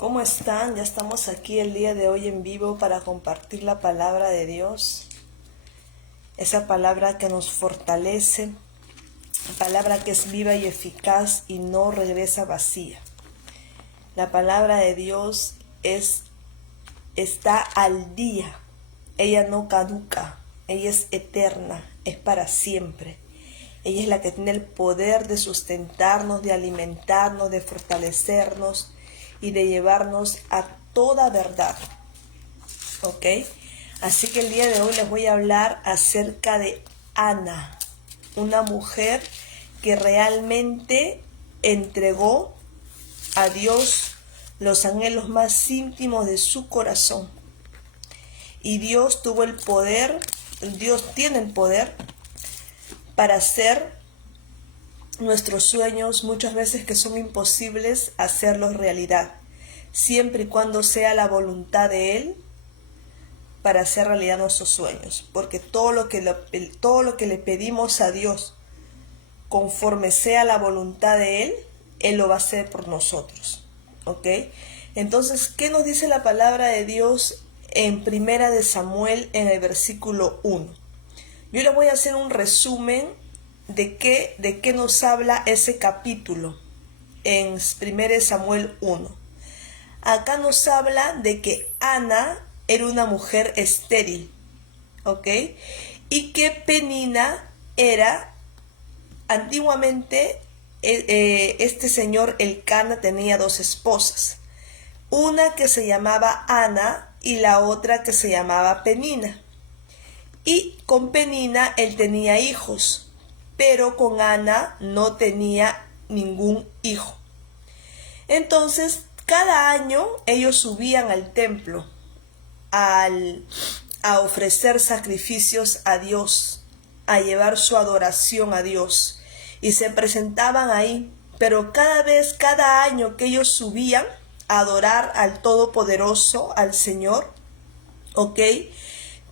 ¿Cómo están? Ya estamos aquí el día de hoy en vivo para compartir la palabra de Dios. Esa palabra que nos fortalece, palabra que es viva y eficaz y no regresa vacía. La palabra de Dios está al día. Ella no caduca, ella es eterna, es para siempre. Ella es la que tiene el poder de sustentarnos, de alimentarnos, de fortalecernos y de llevarnos a toda verdad. ¿Ok? Así que el día de hoy les voy a hablar acerca de Ana, una mujer que realmente entregó a Dios los anhelos más íntimos de su corazón. Y Dios tuvo el poder, Dios tiene el poder para hacer nuestros sueños, muchas veces que son imposibles, hacerlos realidad, siempre y cuando sea la voluntad de Él para hacer realidad nuestros sueños, porque todo lo que le pedimos a Dios, conforme sea la voluntad de Él lo va a hacer por nosotros. ¿Ok? Entonces, ¿qué nos dice la palabra de Dios en Primera de Samuel en el versículo 1? Yo les voy a hacer un resumen de qué nos habla ese capítulo en 1 Samuel 1. Acá nos habla de que Ana era una mujer estéril, ¿ok? Y que Penina era, antiguamente, este señor Elcana tenía dos esposas, una que se llamaba Ana y la otra que se llamaba Penina. Y con Penina él tenía hijos, pero con Ana no tenía ningún hijo. Entonces, cada año ellos subían al templo a ofrecer sacrificios a Dios, a llevar su adoración a Dios, y se presentaban ahí. Pero cada año que ellos subían a adorar al Todopoderoso, al Señor, ¿ok?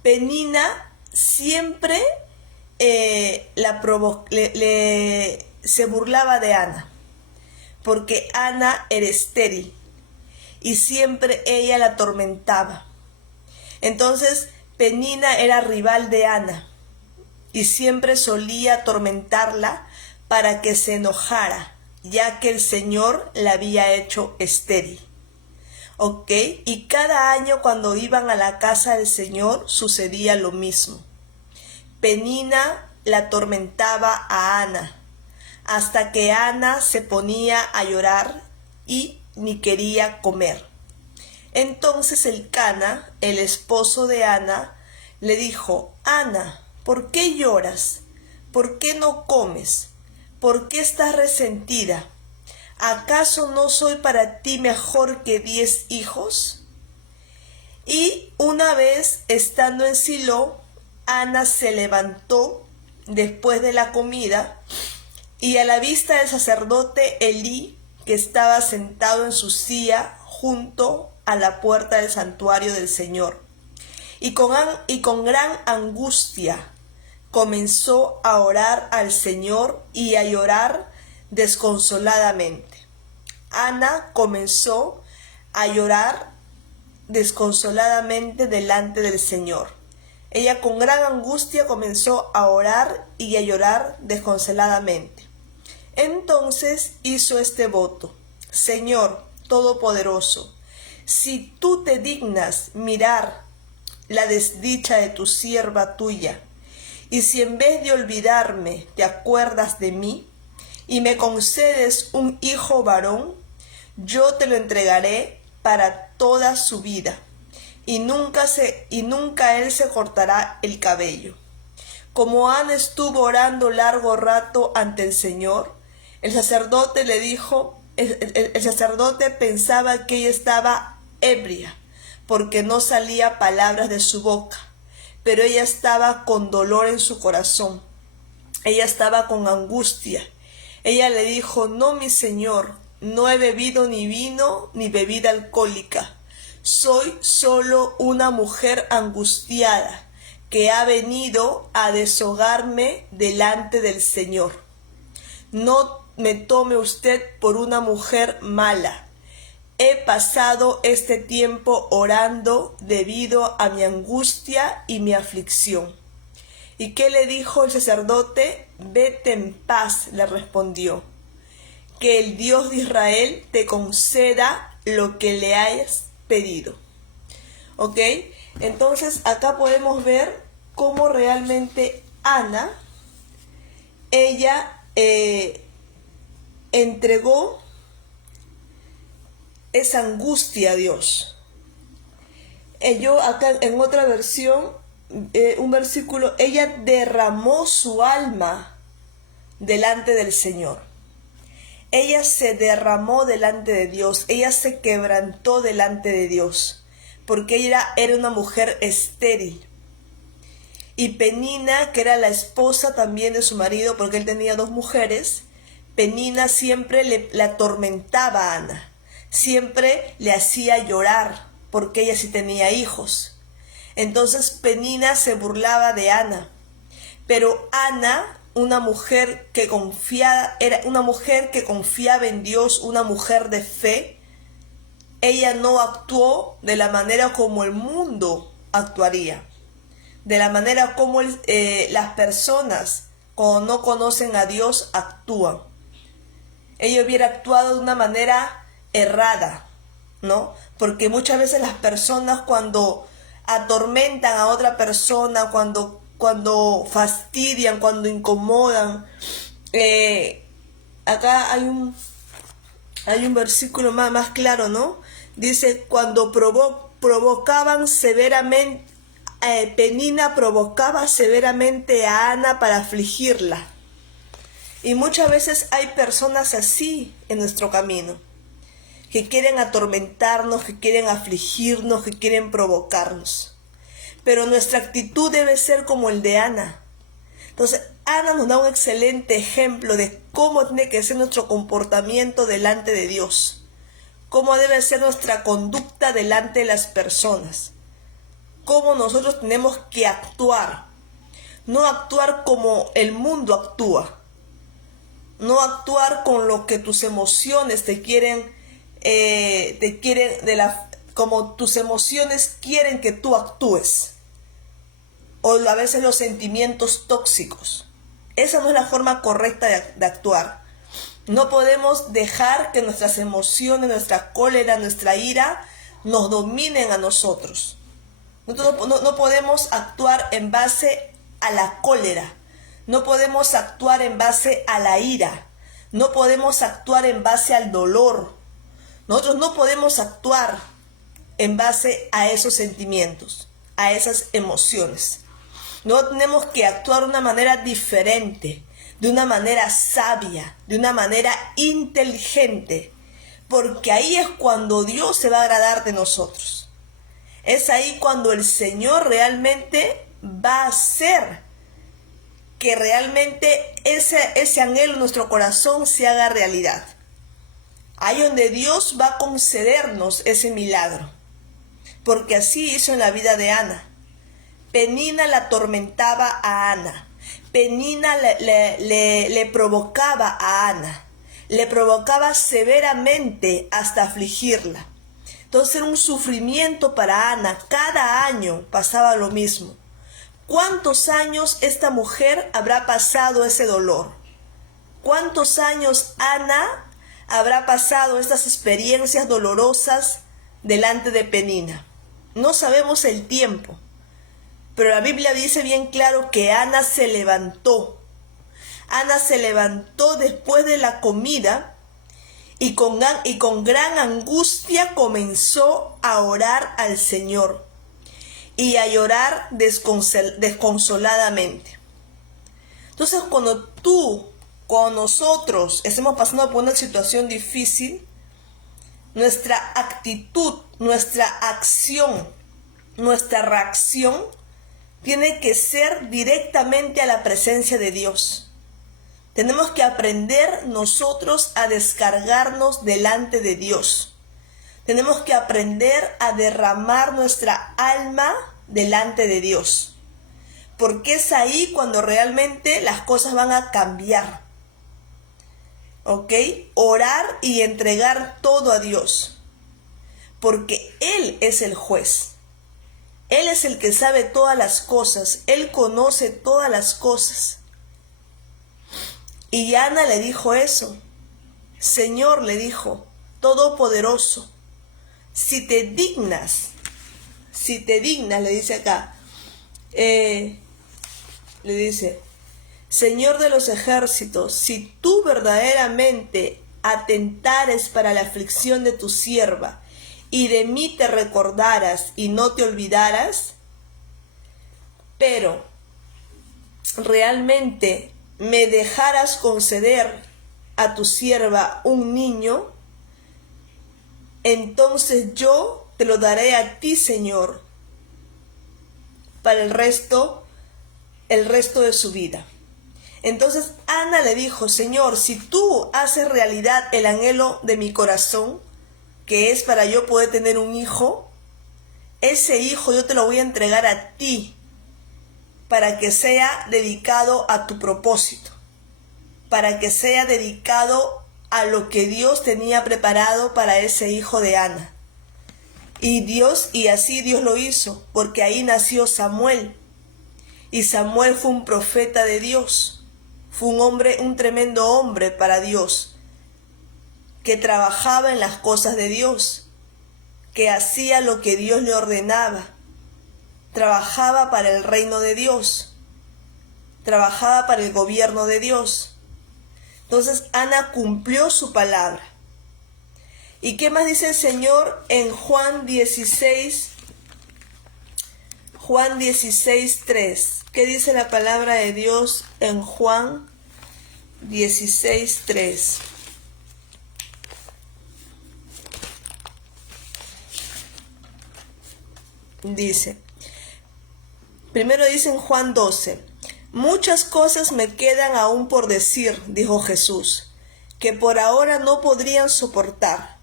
Penina siempre se burlaba de Ana, porque Ana era estéril y siempre ella la atormentaba. Entonces Penina era rival de Ana y siempre solía atormentarla para que se enojara, ya que el Señor la había hecho estéril. ¿Ok? Y cada año cuando iban a la casa del Señor sucedía lo mismo. Penina la atormentaba a Ana, hasta que Ana se ponía a llorar y ni quería comer. Entonces Elcana, el esposo de Ana, le dijo: Ana, ¿por qué lloras? ¿Por qué no comes? ¿Por qué estás resentida? ¿Acaso no soy para ti mejor que 10 hijos? Y una vez, estando en Silo, Ana se levantó después de la comida, y a la vista del sacerdote Elí, que estaba sentado en su silla junto a la puerta del santuario del Señor, y con gran angustia comenzó a orar al Señor y a llorar desconsoladamente. Ana comenzó a llorar desconsoladamente delante del Señor. Ella con gran angustia comenzó a orar y a llorar desconsoladamente. Entonces hizo este voto: Señor Todopoderoso, si tú te dignas mirar la desdicha de tu sierva tuya, y si en vez de olvidarme te acuerdas de mí, y me concedes un hijo varón, yo te lo entregaré para toda su vida, y nunca él se cortará el cabello. Como Ana estuvo orando largo rato ante el Señor, el sacerdote le dijo, el sacerdote pensaba que ella estaba ebria, porque no salía palabras de su boca, pero ella estaba con dolor en su corazón, ella estaba con angustia. Ella le dijo: no, mi señor, no he bebido ni vino ni bebida alcohólica. Soy solo una mujer angustiada que ha venido a deshogarme delante del Señor. No me tome usted por una mujer mala. He pasado este tiempo orando debido a mi angustia y mi aflicción. ¿Y qué le dijo el sacerdote? Vete en paz, le respondió. Que el Dios de Israel te conceda lo que le hayas pedido. ¿Ok? Entonces acá podemos ver cómo realmente Ana, ella entregó esa angustia a Dios. Yo acá en otra versión, un versículo, ella derramó su alma delante del Señor. Ella se derramó delante de Dios, ella se quebrantó delante de Dios, porque ella era una mujer estéril. Y Penina, que era la esposa también de su marido, porque él tenía 2 mujeres, Penina siempre le atormentaba a Ana, siempre le hacía llorar, porque ella sí tenía hijos. Entonces Penina se burlaba de Ana, pero Ana, una mujer que confiaba, era una mujer que confiaba en Dios, una mujer de fe, ella no actuó de la manera como el mundo actuaría, de la manera como las personas cuando no conocen a Dios actúan. Ella hubiera actuado de una manera errada, ¿no? Porque muchas veces las personas cuando atormentan a otra persona, cuando fastidian, cuando incomodan, acá hay un versículo más claro, ¿no? Dice, cuando provocaban severamente, Penina provocaba severamente a Ana para afligirla. Y muchas veces hay personas así en nuestro camino, que quieren atormentarnos, que quieren afligirnos, que quieren provocarnos. Pero nuestra actitud debe ser como el de Ana. Entonces, Ana nos da un excelente ejemplo de cómo tiene que ser nuestro comportamiento delante de Dios, cómo debe ser nuestra conducta delante de las personas, cómo nosotros tenemos que actuar, no actuar como el mundo actúa, no actuar con lo que tus emociones como tus emociones quieren que tú actúes, o a veces los sentimientos tóxicos. Esa no es la forma correcta de actuar. No podemos dejar que nuestras emociones, nuestra cólera, nuestra ira nos dominen a nosotros. Nosotros no podemos actuar en base a la cólera, no podemos actuar en base a la ira, no podemos actuar en base al dolor. Nosotros no podemos actuar en base a esos sentimientos, a esas emociones. No tenemos que actuar de una manera diferente, de una manera sabia, de una manera inteligente, porque ahí es cuando Dios se va a agradar de nosotros. Es ahí cuando el Señor realmente va a hacer que realmente ese anhelo en nuestro corazón se haga realidad. Ahí donde Dios va a concedernos ese milagro, porque así hizo en la vida de Ana. Penina la atormentaba a Ana, Penina le provocaba a Ana, le provocaba severamente hasta afligirla. Entonces era un sufrimiento para Ana, cada año pasaba lo mismo. ¿Cuántos años esta mujer habrá pasado ese dolor? ¿Cuántos años Ana habrá pasado estas experiencias dolorosas delante de Penina? No sabemos el tiempo, pero la Biblia dice bien claro que Ana se levantó. Ana se levantó después de la comida y con gran angustia comenzó a orar al Señor y a llorar desconsoladamente. Entonces, cuando nosotros estemos pasando por una situación difícil, nuestra actitud, nuestra acción, nuestra reacción tiene que ser directamente a la presencia de Dios. Tenemos que aprender nosotros a descargarnos delante de Dios. Tenemos que aprender a derramar nuestra alma delante de Dios, porque es ahí cuando realmente las cosas van a cambiar. ¿Ok? Orar y entregar todo a Dios. porque Él es el juez. Él es el que sabe todas las cosas, Él conoce todas las cosas. Y Ana le dijo eso. Señor, le dijo, Todopoderoso, si te dignas, le dice acá, le dice, Señor de los ejércitos, si tú verdaderamente atentares para la aflicción de tu sierva, y de mí te recordaras y no te olvidaras, pero realmente me dejaras conceder a tu sierva un niño, entonces yo te lo daré a ti, Señor, para el resto de su vida. Entonces Ana le dijo, Señor, si tú haces realidad el anhelo de mi corazón, que es para yo poder tener un hijo, ese hijo yo te lo voy a entregar a ti, para que sea dedicado a tu propósito, para que sea dedicado a lo que Dios tenía preparado para ese hijo de Ana. Y así Dios lo hizo, porque ahí nació Samuel. Y Samuel fue un profeta de Dios, fue un tremendo hombre para Dios, que trabajaba en las cosas de Dios, que hacía lo que Dios le ordenaba, trabajaba para el reino de Dios, trabajaba para el gobierno de Dios. Entonces Ana cumplió su palabra. ¿Y qué más dice el Señor en Juan 16, 3? ¿Qué dice la palabra de Dios en Juan 16, 3? Dice, primero dice en Juan 12, muchas cosas me quedan aún por decir, dijo Jesús, que por ahora no podrían soportar,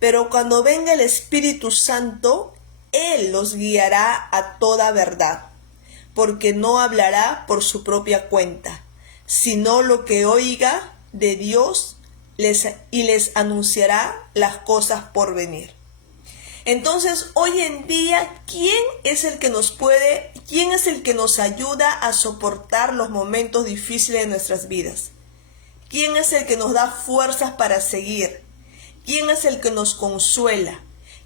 pero cuando venga el Espíritu Santo, Él los guiará a toda verdad, porque no hablará por su propia cuenta, sino lo que oiga de Dios y les anunciará las cosas por venir. Entonces, hoy en día, ¿quién es el que nos ayuda a soportar los momentos difíciles de nuestras vidas? ¿Quién es el que nos da fuerzas para seguir? ¿Quién es el que nos consuela?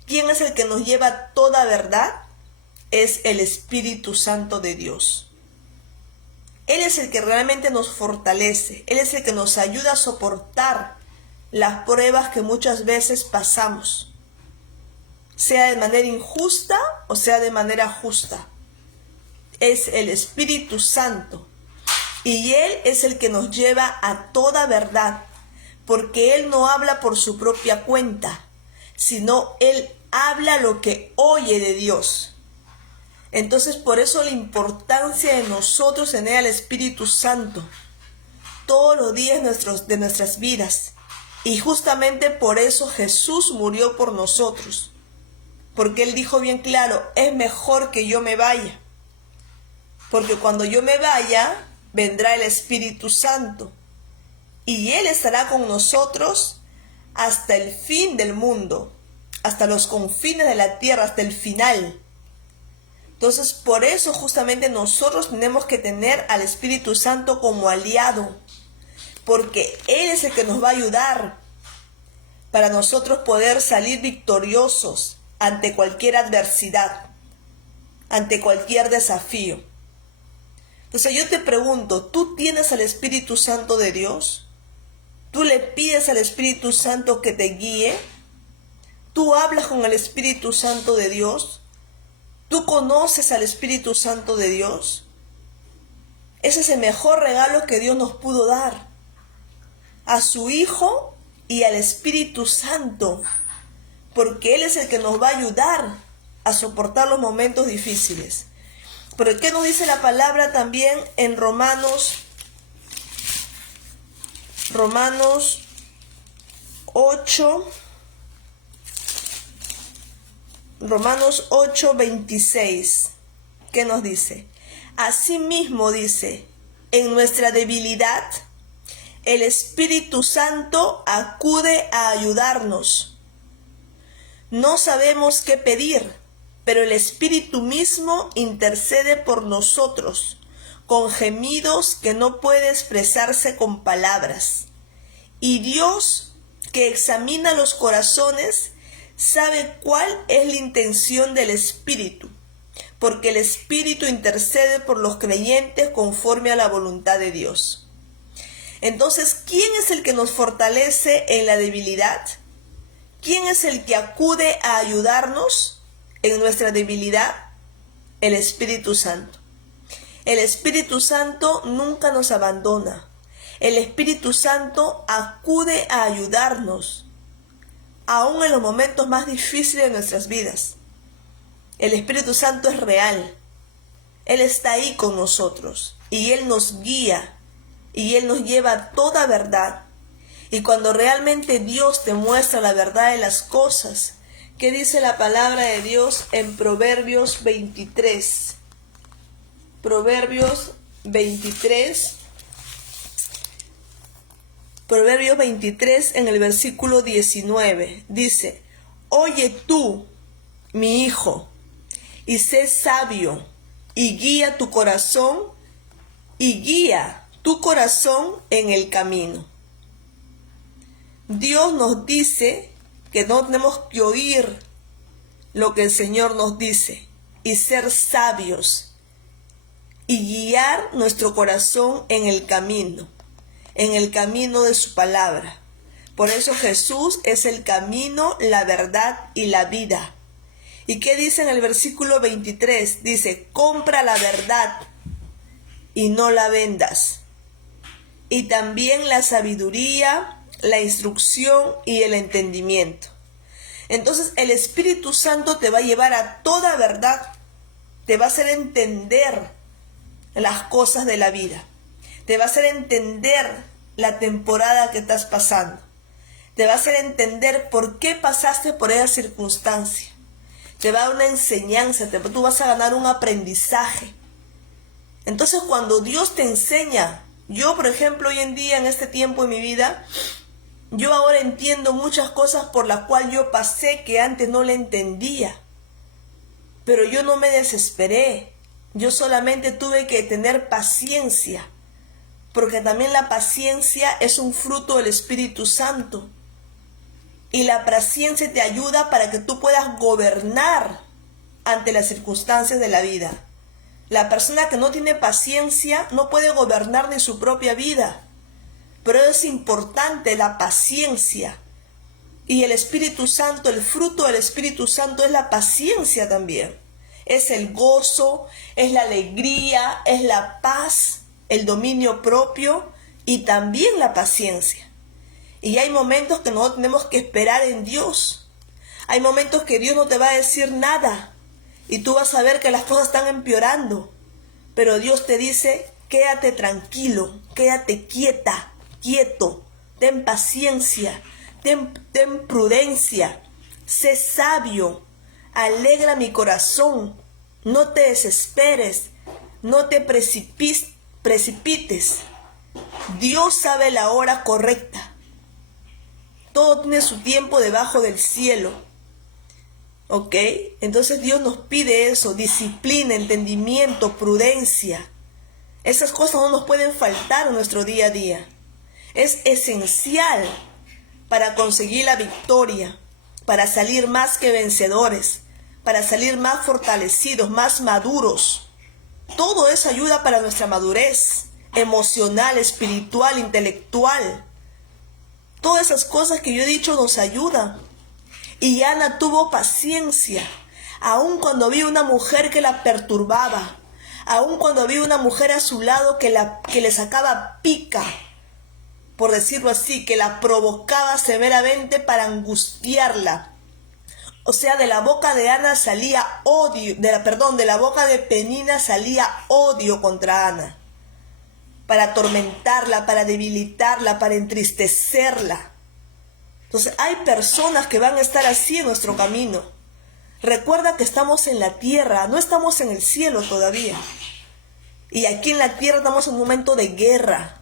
¿Quién es el que nos lleva a toda verdad? Es el Espíritu Santo de Dios. Él es el que realmente nos fortalece. Él es el que nos ayuda a soportar las pruebas que muchas veces pasamos, sea de manera injusta o sea de manera justa. Es el Espíritu Santo. Y Él es el que nos lleva a toda verdad, porque Él no habla por su propia cuenta, sino Él habla lo que oye de Dios. Entonces, por eso la importancia de nosotros tener al Espíritu Santo todos los días de nuestras vidas. Y justamente por eso Jesús murió por nosotros. Porque Él dijo bien claro, es mejor que yo me vaya. Porque cuando yo me vaya, vendrá el Espíritu Santo. Y Él estará con nosotros hasta el fin del mundo, hasta los confines de la tierra, hasta el final. Entonces, por eso justamente nosotros tenemos que tener al Espíritu Santo como aliado. Porque Él es el que nos va a ayudar para nosotros poder salir victoriosos ante cualquier adversidad, ante cualquier desafío. Entonces yo te pregunto, ¿tú tienes al Espíritu Santo de Dios? ¿Tú le pides al Espíritu Santo que te guíe? ¿Tú hablas con el Espíritu Santo de Dios? ¿Tú conoces al Espíritu Santo de Dios? Ese es el mejor regalo que Dios nos pudo dar, a su Hijo y al Espíritu Santo, porque Él es el que nos va a ayudar a soportar los momentos difíciles. Pero ¿qué nos dice la palabra también en Romanos 8, 26? ¿Qué nos dice? Asimismo dice, en nuestra debilidad, el Espíritu Santo acude a ayudarnos. No sabemos qué pedir, pero el Espíritu mismo intercede por nosotros, con gemidos que no puede expresarse con palabras. Y Dios, que examina los corazones, sabe cuál es la intención del Espíritu, porque el Espíritu intercede por los creyentes conforme a la voluntad de Dios. Entonces, ¿quién es el que nos fortalece en la debilidad? ¿Quién es el que acude a ayudarnos en nuestra debilidad? El Espíritu Santo. El Espíritu Santo nunca nos abandona. El Espíritu Santo acude a ayudarnos, aún en los momentos más difíciles de nuestras vidas. El Espíritu Santo es real. Él está ahí con nosotros y Él nos guía y Él nos lleva a toda verdad. Y cuando realmente Dios te muestra la verdad de las cosas, ¿qué dice la palabra de Dios en Proverbios 23? Proverbios 23 en el versículo 19 dice: Oye tú, mi hijo, y sé sabio, y guía tu corazón en el camino. Dios nos dice que no tenemos que oír lo que el Señor nos dice y ser sabios y guiar nuestro corazón en el camino de su palabra. Por eso Jesús es el camino, la verdad y la vida. ¿Y qué dice en el versículo 23? Dice: compra la verdad y no la vendas. Y también la sabiduría, la instrucción y el entendimiento. Entonces el Espíritu Santo te va a llevar a toda verdad. Te va a hacer entender las cosas de la vida. Te va a hacer entender la temporada que estás pasando. Te va a hacer entender por qué pasaste por esa circunstancia. Te va a dar una enseñanza, tú vas a ganar un aprendizaje. Entonces cuando Dios te enseña, yo por ejemplo hoy en día, en este tiempo de mi vida, yo ahora entiendo muchas cosas por las cuales yo pasé que antes no le entendía. Pero yo no me desesperé. Yo solamente tuve que tener paciencia. Porque también la paciencia es un fruto del Espíritu Santo. Y la paciencia te ayuda para que tú puedas gobernar ante las circunstancias de la vida. La persona que no tiene paciencia no puede gobernar ni su propia vida. Pero es importante la paciencia. Y el Espíritu Santo, el fruto del Espíritu Santo es la paciencia también. Es el gozo, es la alegría, es la paz, el dominio propio y también la paciencia. Y hay momentos que nosotros tenemos que esperar en Dios. Hay momentos que Dios no te va a decir nada y tú vas a ver que las cosas están empeorando. Pero Dios te dice: quédate tranquilo, quédate quieto, ten paciencia, ten prudencia, sé sabio, alegra mi corazón, no te desesperes, no te precipites. Dios sabe la hora correcta. Todo tiene su tiempo debajo del cielo. ¿Ok? Entonces Dios nos pide eso: disciplina, entendimiento, prudencia. Esas cosas no nos pueden faltar en nuestro día a día. Es esencial para conseguir la victoria, para salir más que vencedores, para salir más fortalecidos, más maduros. Todo eso ayuda para nuestra madurez emocional, espiritual, intelectual. Todas esas cosas que yo he dicho nos ayudan. Y Ana tuvo paciencia, aun cuando había una mujer que la perturbaba, aun cuando había una mujer a su lado que le sacaba pica, por decirlo así, que la provocaba severamente para angustiarla. O sea, de la boca de Ana salía odio, de la boca de Penina salía odio contra Ana, para atormentarla, para debilitarla, para entristecerla. Entonces hay personas que van a estar así en nuestro camino. Recuerda que estamos en la tierra, no estamos en el cielo todavía. Y aquí en la tierra estamos en un momento de guerra,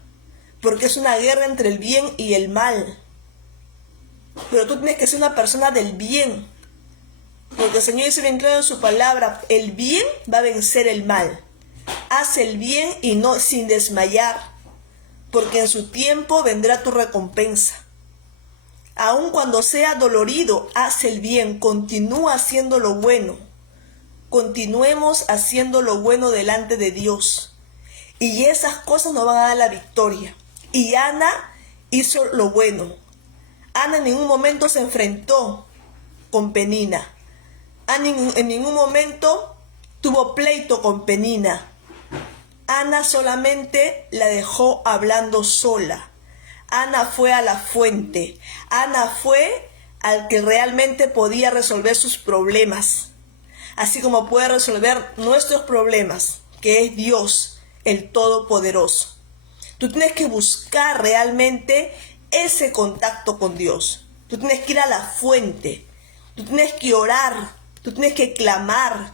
porque es una guerra entre el bien y el mal. Pero tú tienes que ser una persona del bien. Porque el Señor dice bien claro en su palabra, el bien va a vencer el mal. Haz el bien y no sin desmayar, porque en su tiempo vendrá tu recompensa. Aun cuando sea dolorido, haz el bien, continúa haciendo lo bueno. Continuemos haciendo lo bueno delante de Dios. Y esas cosas nos van a dar la victoria. Y Ana hizo lo bueno. Ana en ningún momento se enfrentó con Penina. Ana en ningún momento tuvo pleito con Penina. Ana solamente la dejó hablando sola. Ana fue a la fuente. Ana fue al que realmente podía resolver sus problemas. Así como puede resolver nuestros problemas, que es Dios, el Todopoderoso. Tú tienes que buscar realmente ese contacto con Dios. Tú tienes que ir a la fuente. Tú tienes que orar. Tú tienes que clamar.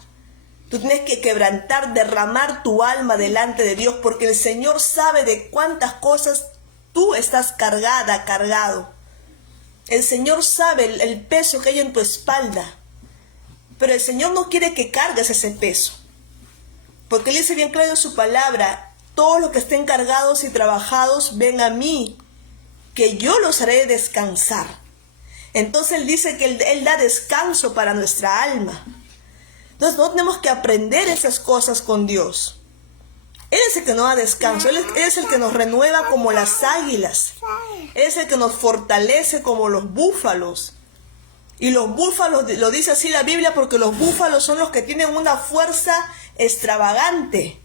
Tú tienes que quebrantar, derramar tu alma delante de Dios, porque el Señor sabe de cuántas cosas tú estás cargado. El Señor sabe el peso que hay en tu espalda. Pero el Señor no quiere que cargues ese peso. Porque Él dice bien claro en su palabra, todos los que estén cargados y trabajados, ven a mí, que yo los haré descansar. Entonces Él dice que Él da descanso para nuestra alma. Entonces no tenemos que aprender esas cosas con Dios. Él es el que nos da descanso. Él es el que nos renueva como las águilas. Él es el que nos fortalece como los búfalos. Y los búfalos, lo dice así la Biblia, porque los búfalos son los que tienen una fuerza extravagante.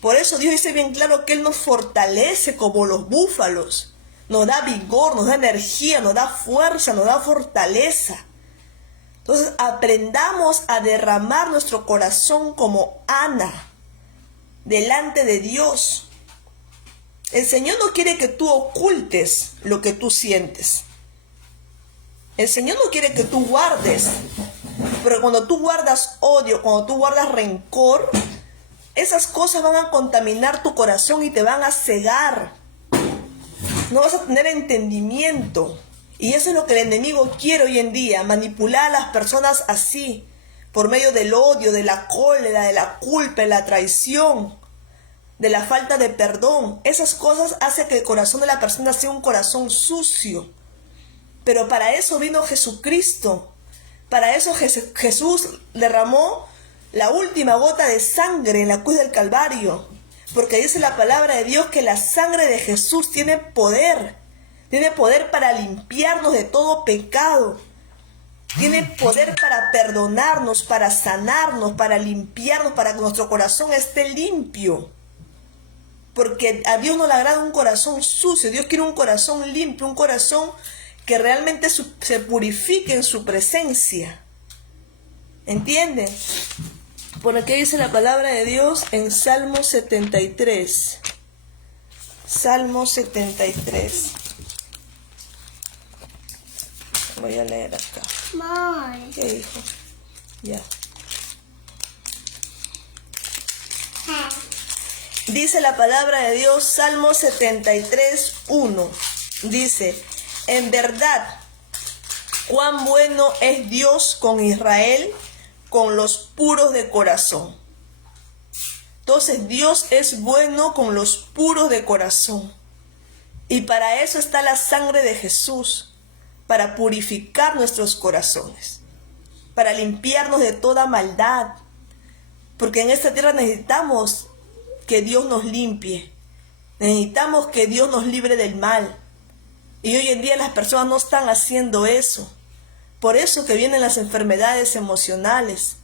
Por eso Dios dice bien claro que Él nos fortalece como los búfalos. Nos da vigor, nos da energía, nos da fuerza, nos da fortaleza. Entonces aprendamos a derramar nuestro corazón como Ana delante de Dios. El Señor no quiere que tú ocultes lo que tú sientes. El Señor no quiere que tú guardes. Pero cuando tú guardas odio, cuando tú guardas rencor, esas cosas van a contaminar tu corazón y te van a cegar. No vas a tener entendimiento. Y eso es lo que el enemigo quiere hoy en día, manipular a las personas así, por medio del odio, de la cólera, de la culpa, de la traición, de la falta de perdón. Esas cosas hacen que el corazón de la persona sea un corazón sucio. Pero para eso vino Jesucristo. Para eso Jesús derramó la última gota de sangre en la cruz del Calvario. Porque dice la palabra de Dios que la sangre de Jesús tiene poder. Tiene poder para limpiarnos de todo pecado. Tiene poder para perdonarnos, para sanarnos, para limpiarnos, para que nuestro corazón esté limpio. Porque a Dios no le agrada un corazón sucio. Dios quiere un corazón limpio, un corazón que realmente se purifique en su presencia. ¿Entienden? Por aquí dice la palabra de Dios en Salmo 73. Salmo 73. Voy a leer acá. Mom. ¿Qué dijo? Ya. Dice la palabra de Dios, Salmo 73, 1. Dice, en verdad, cuán bueno es Dios con Israel, con los puros de corazón. Entonces Dios es bueno con los puros de corazón. Y para eso está la sangre de Jesús, para purificar nuestros corazones, para limpiarnos de toda maldad. Porque en esta tierra necesitamos que Dios nos limpie. Necesitamos que Dios nos libre del mal. Y hoy en día las personas no están haciendo eso. Por eso que vienen las enfermedades emocionales.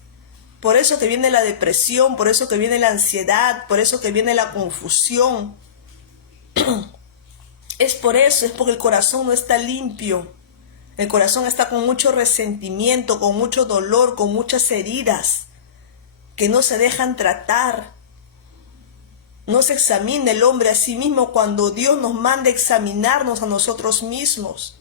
Por eso que viene la depresión, por eso que viene la ansiedad, por eso que viene la confusión. Es por eso, es porque el corazón no está limpio. El corazón está con mucho resentimiento, con mucho dolor, con muchas heridas que no se dejan tratar. No se examina el hombre a sí mismo cuando Dios nos manda examinarnos a nosotros mismos.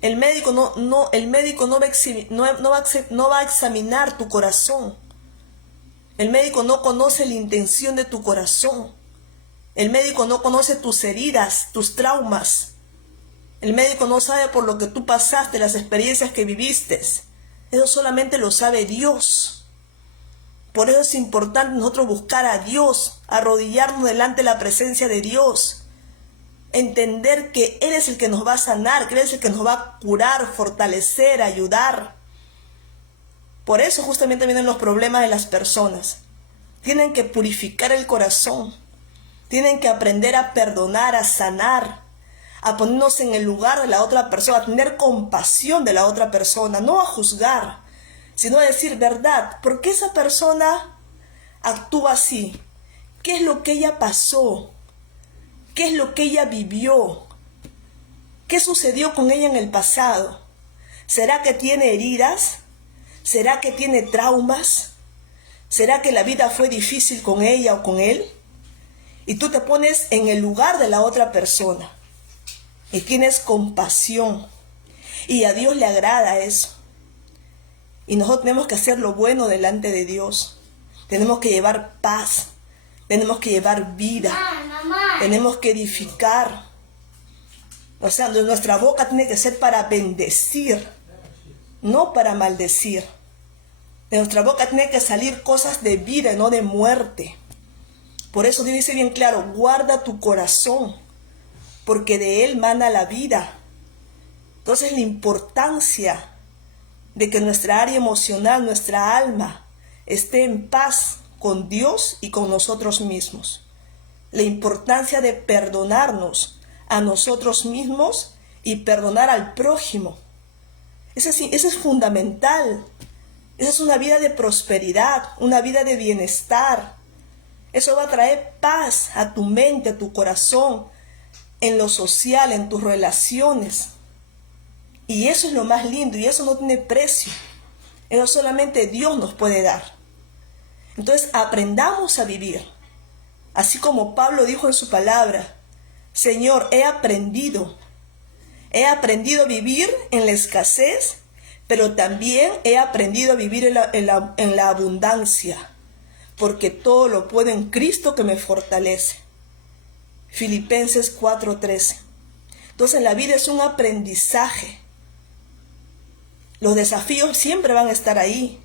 El médico no va a examinar tu corazón. El médico no conoce la intención de tu corazón. El médico no conoce tus heridas, tus traumas. El médico no sabe por lo que tú pasaste, las experiencias que viviste. Eso solamente lo sabe Dios. Por eso es importante nosotros buscar a Dios, arrodillarnos delante de la presencia de Dios, entender que Él es el que nos va a sanar, que Él es el que nos va a curar, fortalecer, ayudar. Por eso justamente vienen los problemas de las personas. Tienen que purificar el corazón, tienen que aprender a perdonar, a sanar, a ponernos en el lugar de la otra persona, a tener compasión de la otra persona, no a juzgar, sino a decir verdad. ¿Por qué esa persona actúa así? ¿Qué es lo que ella pasó? ¿Qué es lo que ella vivió? ¿Qué sucedió con ella en el pasado? ¿Será que tiene heridas? ¿Será que tiene traumas? ¿Será que la vida fue difícil con ella o con él? Y tú te pones en el lugar de la otra persona y tienes compasión. Y a Dios le agrada eso. Y nosotros tenemos que hacer lo bueno delante de Dios. Tenemos que llevar paz. Tenemos que llevar vida. Tenemos que edificar. O sea, nuestra boca tiene que ser para bendecir, no para maldecir. De nuestra boca tiene que salir cosas de vida y no de muerte. Por eso Dios dice bien claro, guarda tu corazón, porque de él mana la vida. Entonces la importancia de que nuestra área emocional, nuestra alma, esté en paz con Dios y con nosotros mismos. La importancia de perdonarnos a nosotros mismos y perdonar al prójimo. Eso es fundamental. Esa es una vida de prosperidad, una vida de bienestar. Eso va a traer paz a tu mente, a tu corazón, en lo social, en tus relaciones. Y eso es lo más lindo y eso no tiene precio. Eso solamente Dios nos puede dar. Entonces aprendamos a vivir. Así como Pablo dijo en su palabra, Señor, he aprendido a vivir en la escasez, pero también he aprendido a vivir en la abundancia, porque todo lo puedo en Cristo que me fortalece. Filipenses 4:13. Entonces la vida es un aprendizaje. Los desafíos siempre van a estar ahí,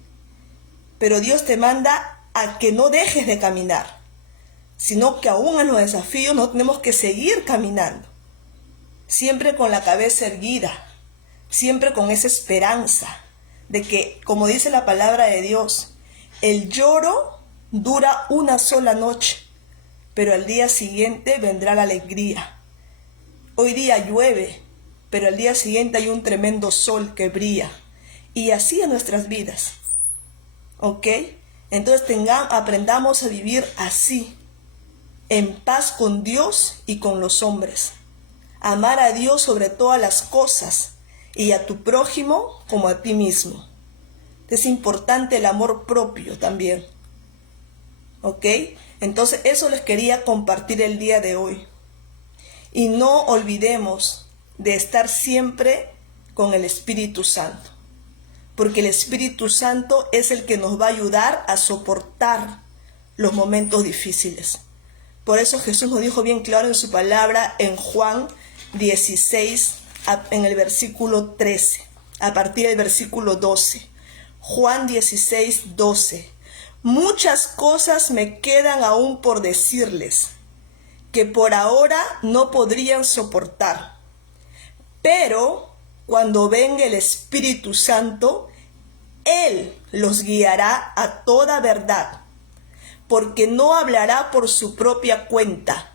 pero Dios te manda a que no dejes de caminar, sino que aún en los desafíos no tenemos que seguir caminando, siempre con la cabeza erguida, siempre con esa esperanza de que, como dice la palabra de Dios, el lloro dura una sola noche, pero al día siguiente vendrá la alegría. Hoy día llueve, pero al día siguiente hay un tremendo sol que brilla. Y así en nuestras vidas. ¿Ok? Entonces aprendamos a vivir así, en paz con Dios y con los hombres. Amar a Dios sobre todas las cosas y a tu prójimo como a ti mismo. Es importante el amor propio también. ¿Ok? Entonces eso les quería compartir el día de hoy. Y no olvidemos de estar siempre con el Espíritu Santo. Porque el Espíritu Santo es el que nos va a ayudar a soportar los momentos difíciles. Por eso Jesús nos dijo bien claro en su palabra en Juan 16, en el versículo 13, a partir del versículo 12. Juan 16, 12. Muchas cosas me quedan aún por decirles, que por ahora no podrían soportar. Pero cuando venga el Espíritu Santo, Él los guiará a toda verdad, porque no hablará por su propia cuenta,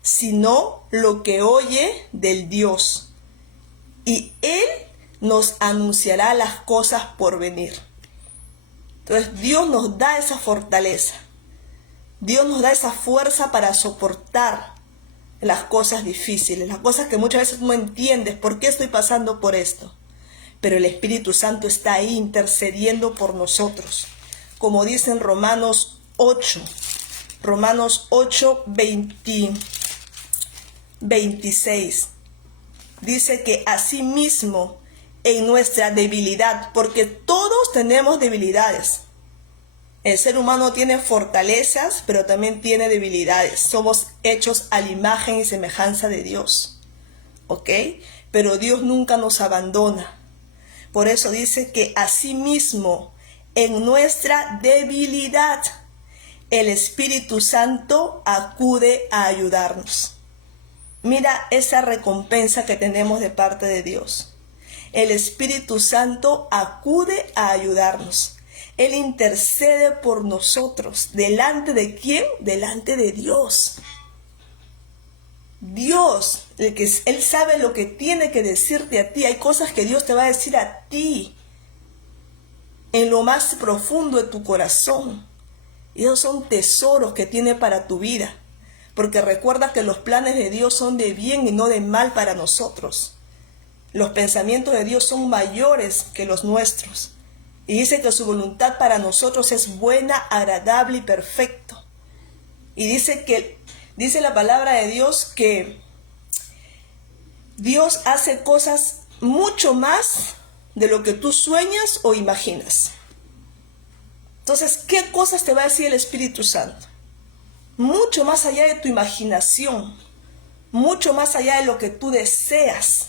sino lo que oye del Dios. Y Él nos anunciará las cosas por venir. Entonces Dios nos da esa fortaleza. Dios nos da esa fuerza para soportar las cosas difíciles, las cosas que muchas veces no entiendes. ¿Por qué estoy pasando por esto? Pero el Espíritu Santo está ahí intercediendo por nosotros. Como dice en Romanos 8, 26. Dice que asimismo en nuestra debilidad, porque todos tenemos debilidades. El ser humano tiene fortalezas, pero también tiene debilidades. Somos hechos a la imagen y semejanza de Dios. ¿Ok? Pero Dios nunca nos abandona. Por eso dice que asimismo, en nuestra debilidad, el Espíritu Santo acude a ayudarnos. Mira esa recompensa que tenemos de parte de Dios. El Espíritu Santo acude a ayudarnos. Él intercede por nosotros. ¿Delante de quién? Delante de Dios. Dios, Él sabe lo que tiene que decirte a ti. Hay cosas que Dios te va a decir a ti, en lo más profundo de tu corazón. Y esos son tesoros que tiene para tu vida. Porque recuerda que los planes de Dios son de bien y no de mal para nosotros. Los pensamientos de Dios son mayores que los nuestros. Y dice que su voluntad para nosotros es buena, agradable y perfecto. Y dice la palabra de Dios que Dios hace cosas mucho más de lo que tú sueñas o imaginas. Entonces, ¿qué cosas te va a decir el Espíritu Santo? Mucho más allá de tu imaginación, mucho más allá de lo que tú deseas.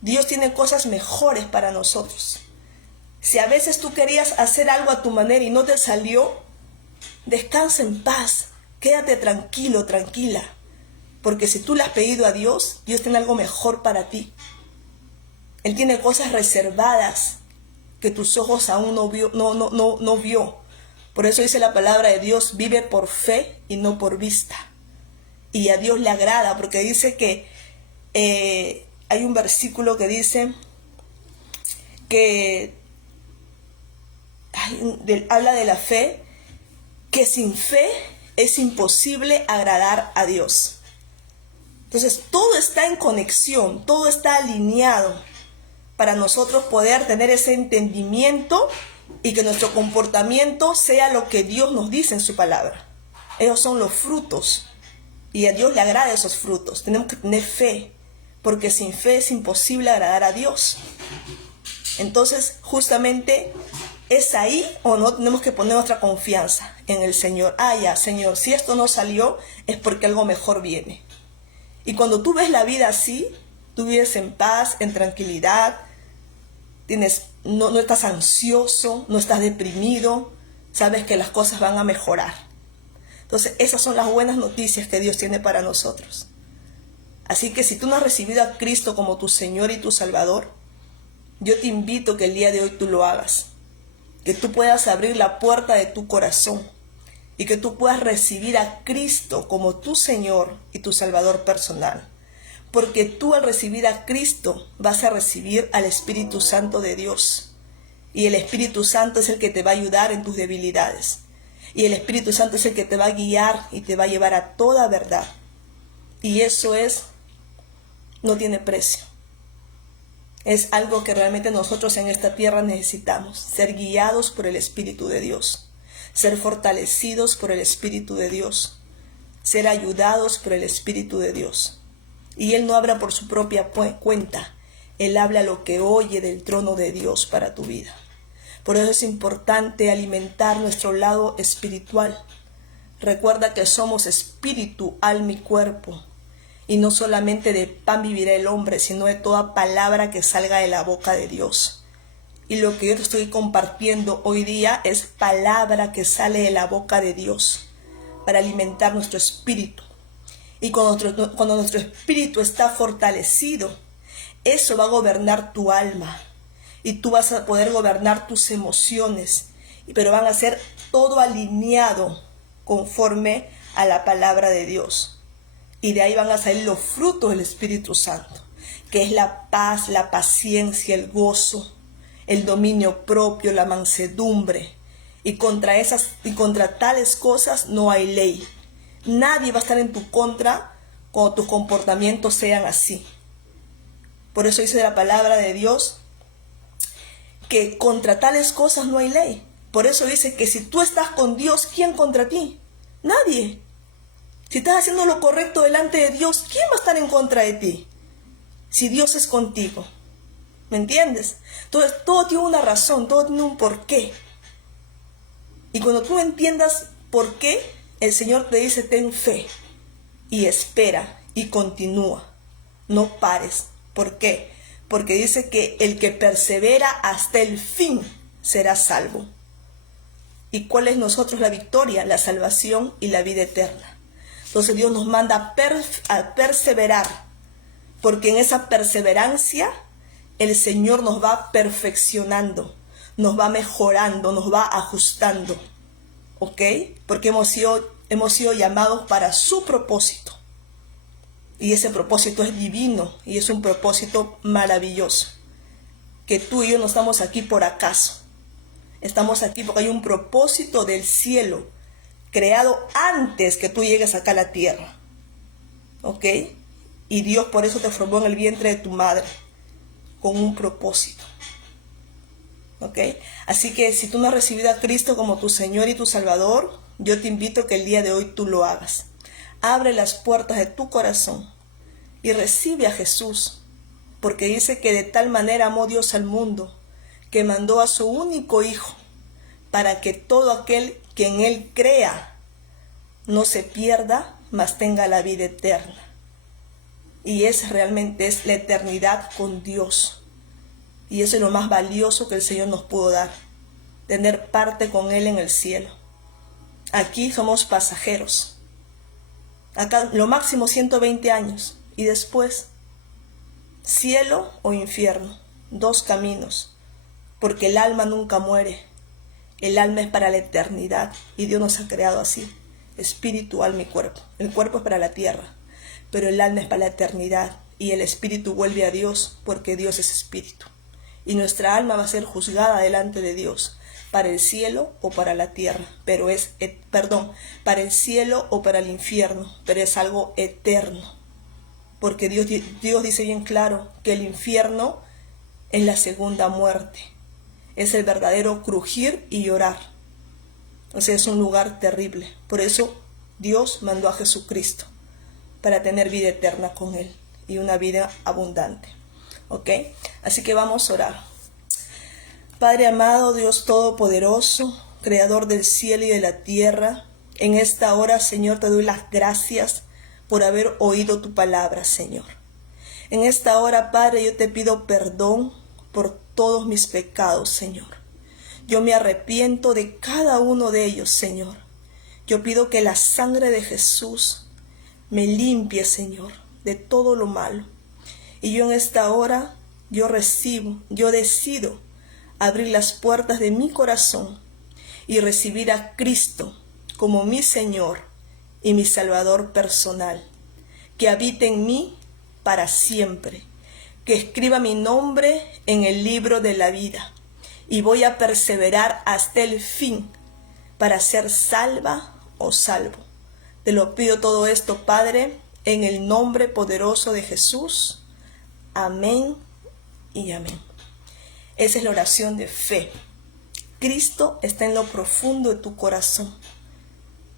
Dios tiene cosas mejores para nosotros. Si a veces tú querías hacer algo a tu manera y no te salió, descansa en paz, quédate tranquilo, tranquila. Porque si tú le has pedido a Dios, Dios tiene algo mejor para ti. Él tiene cosas reservadas que tus ojos aún no vio. Por eso dice la palabra de Dios, vive por fe y no por vista. Y a Dios le agrada, porque dice que hay un versículo que dice que habla de la fe, que sin fe es imposible agradar a Dios. Entonces todo está en conexión, todo está alineado para nosotros poder tener ese entendimiento y que nuestro comportamiento sea lo que Dios nos dice en su palabra. Esos son los frutos y a Dios le agrada esos frutos. Tenemos que tener fe, porque sin fe es imposible agradar a Dios. Entonces justamente es ahí o no tenemos que poner nuestra confianza en el Señor. Ya, Señor, si esto no salió es porque algo mejor viene. Y cuando tú ves la vida así, tú vives en paz, en tranquilidad, no estás ansioso, no estás deprimido, sabes que las cosas van a mejorar. Entonces esas son las buenas noticias que Dios tiene para nosotros. Así que si tú no has recibido a Cristo como tu Señor y tu Salvador, yo te invito que el día de hoy tú lo hagas. Que tú puedas abrir la puerta de tu corazón y que tú puedas recibir a Cristo como tu Señor y tu Salvador personal. Porque tú al recibir a Cristo vas a recibir al Espíritu Santo de Dios. Y el Espíritu Santo es el que te va a ayudar en tus debilidades. Y el Espíritu Santo es el que te va a guiar y te va a llevar a toda verdad. Y eso no tiene precio. Es algo que realmente nosotros en esta tierra necesitamos. Ser guiados por el Espíritu de Dios. Ser fortalecidos por el Espíritu de Dios. Ser ayudados por el Espíritu de Dios. Y Él no habla por su propia cuenta. Él habla lo que oye del trono de Dios para tu vida. Por eso es importante alimentar nuestro lado espiritual. Recuerda que somos espíritu, alma y cuerpo. Y no solamente de pan vivirá el hombre, sino de toda palabra que salga de la boca de Dios. Y lo que yo te estoy compartiendo hoy día es palabra que sale de la boca de Dios para alimentar nuestro espíritu. Y cuando nuestro espíritu está fortalecido, eso va a gobernar tu alma. Y tú vas a poder gobernar tus emociones. Pero van a ser todo alineado conforme a la palabra de Dios. Y de ahí van a salir los frutos del Espíritu Santo. Que es la paz, la paciencia, el gozo, el dominio propio, la mansedumbre. Y contra tales cosas no hay ley. Nadie va a estar en tu contra cuando tus comportamientos sean así. Por eso dice la palabra de Dios que contra tales cosas no hay ley. Por eso dice que si tú estás con Dios, ¿quién contra ti? Nadie. Si estás haciendo lo correcto delante de Dios, ¿quién va a estar en contra de ti? Si Dios es contigo. ¿Me entiendes? Entonces todo tiene una razón, todo tiene un porqué. Y cuando tú entiendas por qué, el Señor te dice, ten fe y espera y continúa. No pares. ¿Por qué? porque dice que el que persevera hasta el fin será salvo. ¿Y cuál es nosotros la victoria? La salvación y la vida eterna. Entonces Dios nos manda a perseverar, porque en esa perseverancia el Señor nos va perfeccionando, nos va mejorando, nos va ajustando, ¿ok? Porque hemos sido llamados para su propósito. Y ese propósito es divino y es un propósito maravilloso. Que tú y yo no estamos aquí por acaso. Estamos aquí porque hay un propósito del cielo creado antes que tú llegues acá a la tierra. ¿Ok? Y Dios por eso te formó en el vientre de tu madre con un propósito. ¿Ok? Así que si tú no has recibido a Cristo como tu Señor y tu Salvador, yo te invito a que el día de hoy tú lo hagas. Abre las puertas de tu corazón y recibe a Jesús, porque dice que de tal manera amó Dios al mundo, que mandó a su único Hijo, para que todo aquel que en Él crea no se pierda, mas tenga la vida eterna. Y realmente es la eternidad con Dios. Y eso es lo más valioso que el Señor nos pudo dar, tener parte con Él en el cielo. Aquí somos pasajeros. Acá lo máximo 120 años. Y después, cielo o infierno. Dos caminos. Porque el alma nunca muere. El alma es para la eternidad. Y Dios nos ha creado así. Espíritu, alma y cuerpo. El cuerpo es para la tierra. Pero el alma es para la eternidad. Y el espíritu vuelve a Dios porque Dios es espíritu. Y nuestra alma va a ser juzgada delante de Dios. Para el cielo o para la tierra. Para el cielo o para el infierno. Pero es algo eterno. Porque Dios dice bien claro que el infierno es la segunda muerte. Es el verdadero crujir y llorar. O sea, es un lugar terrible. Por eso Dios mandó a Jesucristo para tener vida eterna con Él y una vida abundante. ¿Ok? Así que vamos a orar. Padre amado, Dios todopoderoso, creador del cielo y de la tierra, en esta hora, Señor, te doy las gracias por haber oído tu palabra, Señor. En esta hora, Padre, yo te pido perdón por todos mis pecados, Señor. Yo me arrepiento de cada uno de ellos, Señor. Yo pido que la sangre de Jesús me limpie, Señor, de todo lo malo. Y yo en esta hora, yo decido abrir las puertas de mi corazón y recibir a Cristo como mi Señor y mi Salvador personal, que habite en mí para siempre, que escriba mi nombre en el libro de la vida, y voy a perseverar hasta el fin para ser salva o salvo. Te lo pido todo esto, Padre, en el nombre poderoso de Jesús. Amén y amén. Esa es la oración de fe. Cristo está en lo profundo de tu corazón.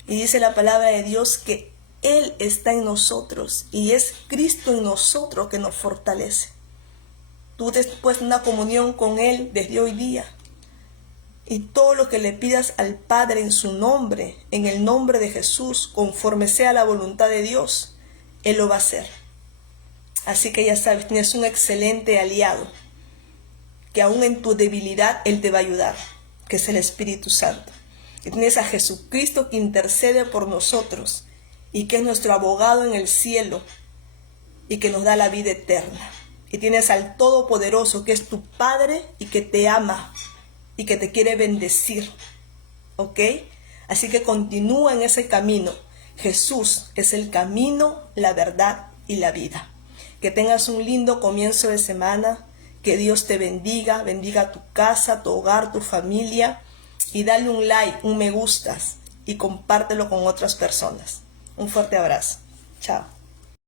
Y dice la palabra de Dios que Él está en nosotros y es Cristo en nosotros que nos fortalece. Tú después de una comunión con Él desde hoy día. Y todo lo que le pidas al Padre en su nombre, en el nombre de Jesús, conforme sea la voluntad de Dios, Él lo va a hacer. Así que ya sabes, tienes un excelente aliado, que aún en tu debilidad Él te va a ayudar, que es el Espíritu Santo. Y tienes a Jesucristo que intercede por nosotros y que es nuestro abogado en el cielo y que nos da la vida eterna. Y tienes al Todopoderoso que es tu Padre y que te ama y que te quiere bendecir. ¿Ok? Así que continúa en ese camino. Jesús es el camino, la verdad y la vida. Que tengas un lindo comienzo de semana. Que Dios te bendiga, bendiga tu casa, tu hogar, tu familia. Y dale un like, un me gustas y compártelo con otras personas. Un fuerte abrazo. Chao.